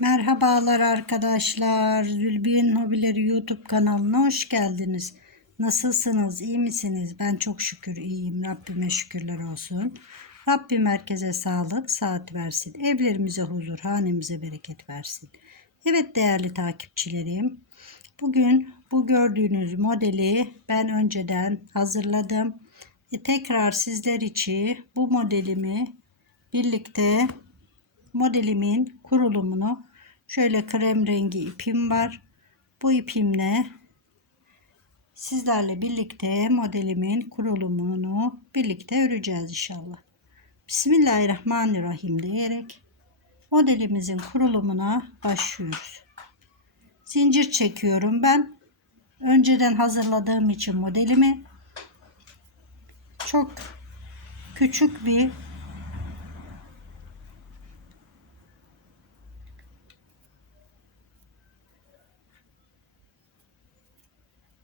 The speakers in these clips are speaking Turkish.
Merhabalar arkadaşlar. Zülbiye'nin Hobileri YouTube kanalına hoş geldiniz. Nasılsınız? İyi misiniz? Ben çok şükür iyiyim. Rabbime şükürler olsun. Rabbim herkese sağlık, saat versin. Evlerimize huzur, hanemize bereket versin. Evet değerli takipçilerim. Bugün bu gördüğünüz modeli ben önceden hazırladım. E, tekrar sizler için bu modelimi birlikte modelimin kurulumunu şöyle krem rengi ipim var. Bu ipimle sizlerle birlikte modelimin kurulumunu birlikte öreceğiz inşallah. Bismillahirrahmanirrahim diyerek modelimizin kurulumuna başlıyoruz. Zincir çekiyorum ben. Önceden hazırladığım için modelimi çok küçük bir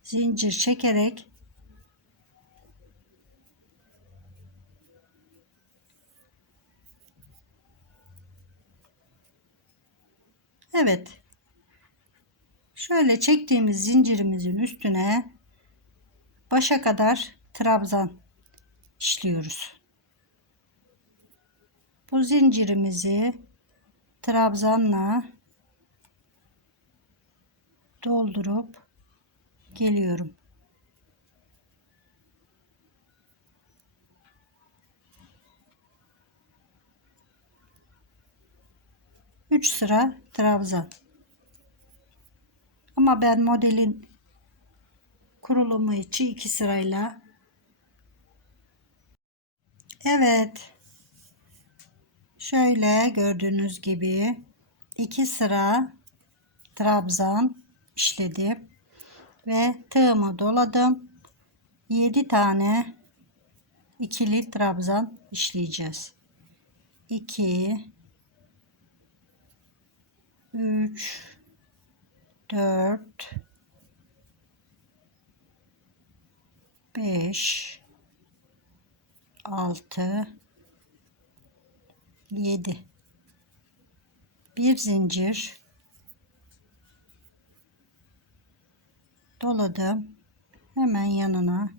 zincir çekerek Evet. Şöyle çektiğimiz zincirimizin üstüne başa kadar trabzan işliyoruz. Bu zincirimizi trabzanla doldurup geliyorum. Üç sıra trabzan. Ama ben modelin kurulumu için iki sırayla Evet. Şöyle gördüğünüz gibi iki sıra trabzan işledim ve tığımı doladım. 7 tane ikili trabzan işleyeceğiz. 2 3 4 5 6 7 bir zincir doladım. Hemen yanına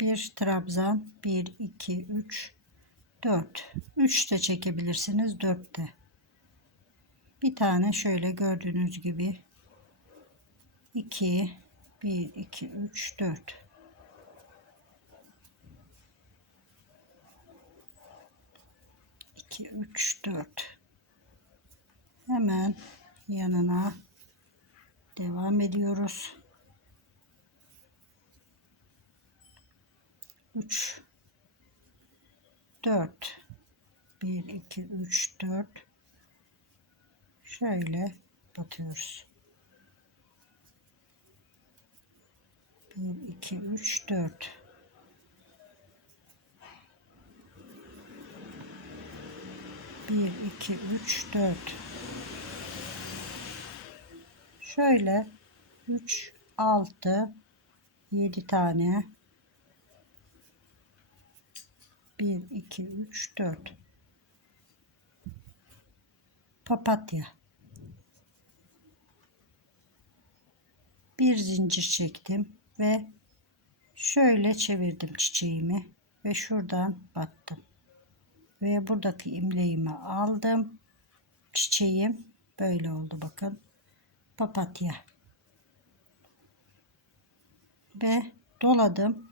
bir trabzan 1 2 3 4 3 de çekebilirsiniz 4 de. Bir tane şöyle gördüğünüz gibi 2 1 2 3 4 2 3 4 hemen yanına devam ediyoruz. 3 4 1 2 3 4 şöyle batıyoruz. 1 2 3 4 1 2 3 4 şöyle 3 6 7 tane. 1 2 3 4 papatya. Bir zincir çektim ve şöyle çevirdim çiçeğimi ve şuradan battım. Ve buradaki imleğimi aldım. Çiçeğim böyle oldu bakın papatya. Ve doladım.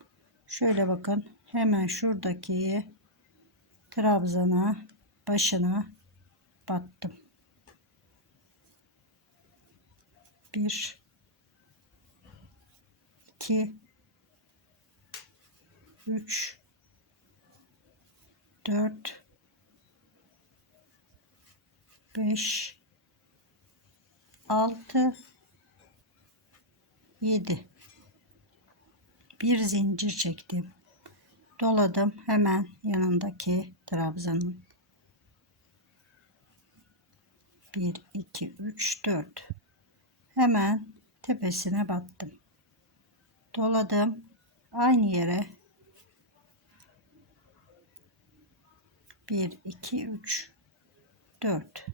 Şöyle bakın hemen şuradaki trabzana başına battım. Bir iki üç dört beş altı yedi. Bir zincir çektim. Doladım hemen yanındaki trabzanın. 1 2 3 4 hemen tepesine battım. Doladım. Aynı yere. 1 2 3 4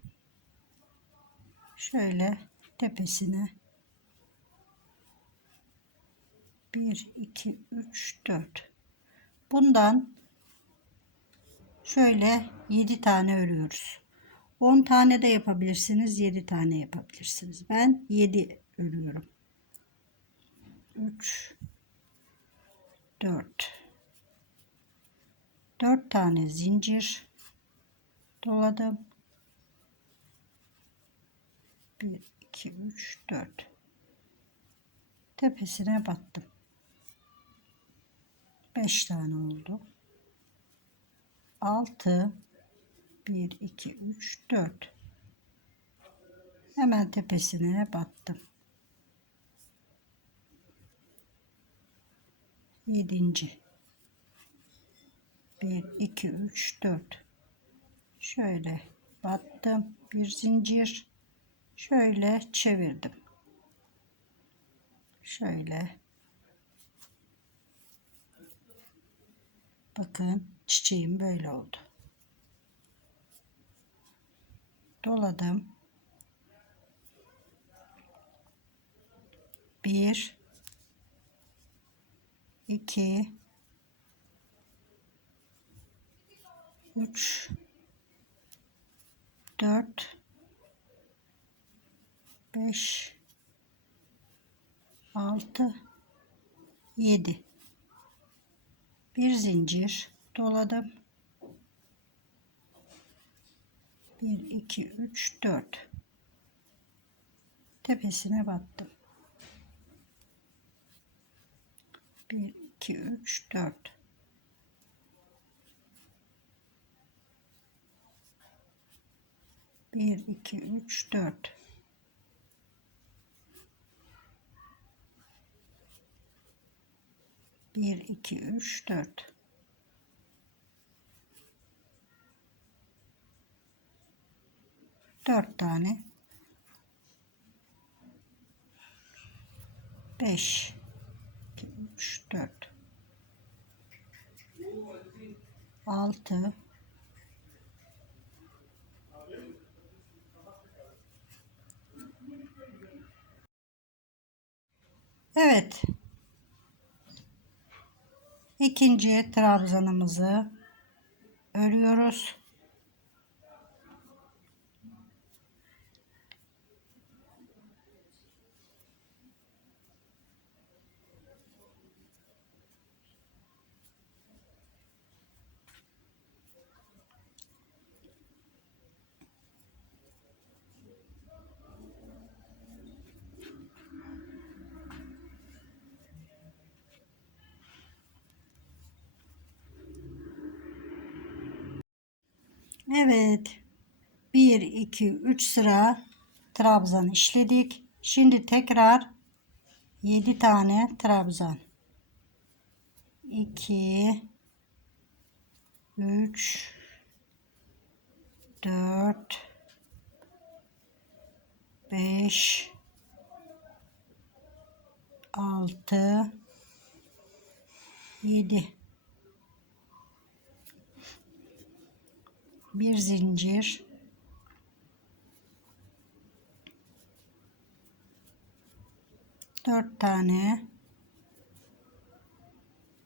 şöyle tepesine. 1 2 3 4 bundan şöyle 7 tane örüyoruz. 10 tane de yapabilirsiniz 7 tane yapabilirsiniz. Ben 7 örüyorum. 3 4 4 tane zincir doladım 1 2 3 4 tepesine battım. 5 tane oldu. 6 1 2 3 4 hemen tepesine battım. Yedinci. 1 2 3 4 şöyle battım. Bir zincir şöyle çevirdim. Şöyle. Bakın çiçeğim böyle oldu. Doladım. Bir iki üç dört beş altı yedi. Bir zincir doladım. 1 2 3 4 tepesine battım. 1 2 3 4 1 2 3 4 1 2 3 4 4 tane. 5 2 3 4 6 Evet. İkinci trabzanımızı örüyoruz. Evet. 1 2 3 sıra trabzan işledik. Şimdi tekrar 7 tane trabzan. 2 3 4 5 6 7 bir zincir. Dört tane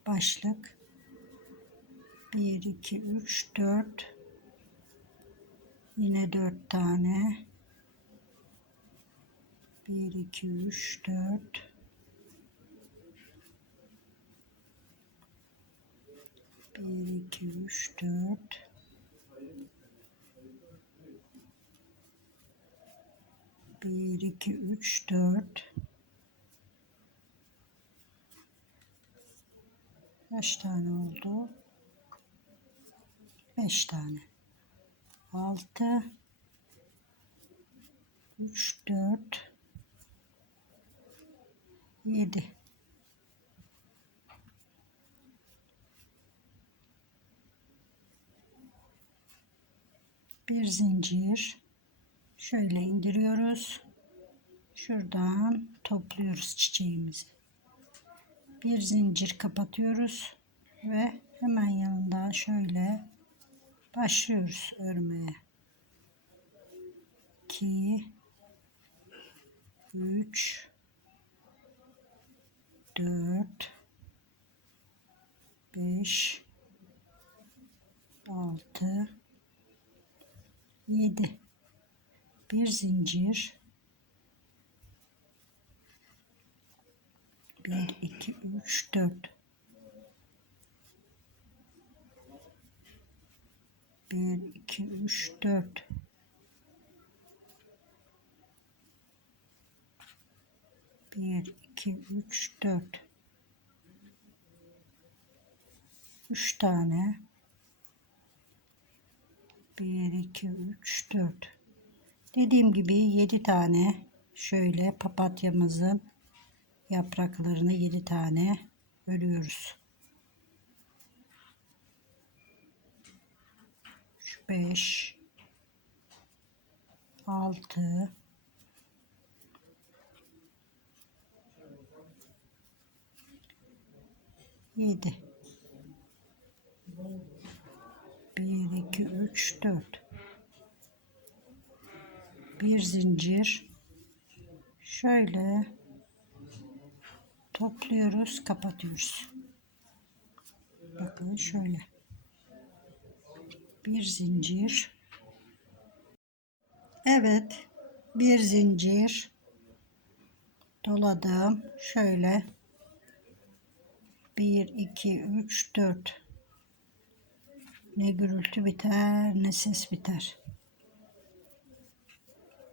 başlık. Bir iki üç dört. Yine dört tane. Bir iki üç dört. Bir iki üç dört 1 2 3 4 Kaç tane oldu? 5 tane. 6 3 4 7 bir zincir şöyle indiriyoruz. Şuradan topluyoruz çiçeğimizi. Bir zincir kapatıyoruz ve hemen yanında şöyle başlıyoruz örmeye. 2 3 4 5 6 7 bir zincir. 1 2 3 4 1 2 3 4 1 2 3 4 3 tane. 1 2 3 4 dediğim gibi 7 tane şöyle papatyamızın yapraklarını 7 tane örüyoruz. 3 5 6 7 1 2 3 4 bir zincir. Şöyle topluyoruz kapatıyoruz. Bakın şöyle. Bir zincir. Evet bir zincir. Doladım. Şöyle. 1 2 3 4 ne gürültü biter ne ses biter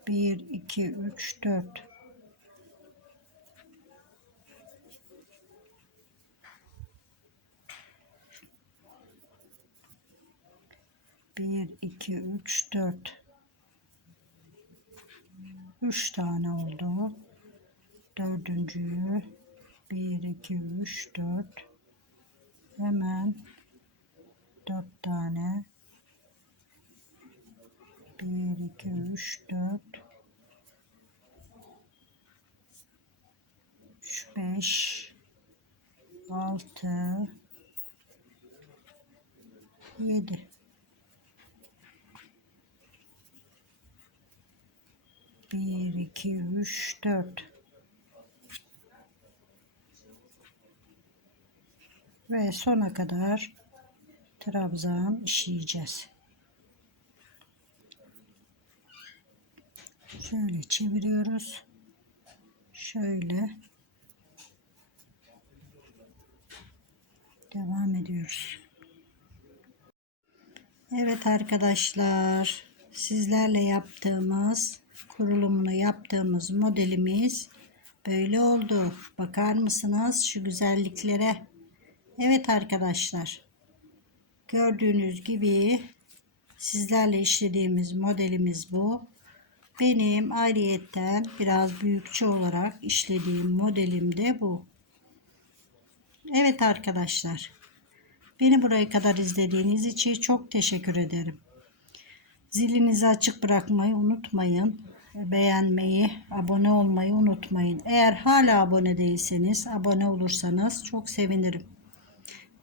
1 2 3 4 1 2 3 4 3 tane oldu. Dördüncüyü 1 2 3 4 hemen 4 tane 1 2 3 4 3 5 6 7 1 2 3 4 ve sona kadar trabzan işleyeceğiz. Şöyle çeviriyoruz. Şöyle devam ediyoruz. Evet arkadaşlar, sizlerle yaptığımız kurulumunu yaptığımız modelimiz böyle oldu. Bakar mısınız şu güzelliklere? Evet arkadaşlar. Gördüğünüz gibi sizlerle işlediğimiz modelimiz bu. Benim ayrıyetten biraz büyükçe olarak işlediğim modelim de bu. Evet arkadaşlar. Beni buraya kadar izlediğiniz için çok teşekkür ederim. Zilinizi açık bırakmayı unutmayın. Beğenmeyi, abone olmayı unutmayın. Eğer hala abone değilseniz abone olursanız çok sevinirim.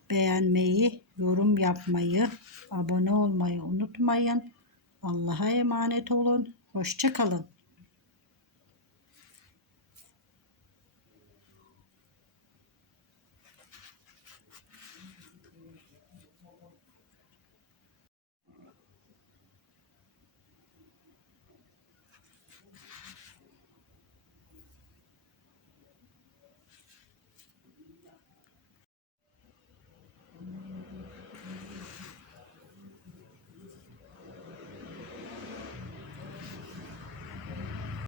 Beğenmeyi, yorum yapmayı, abone olmayı unutmayın. Allah'a emanet olun. Hoşçakalın.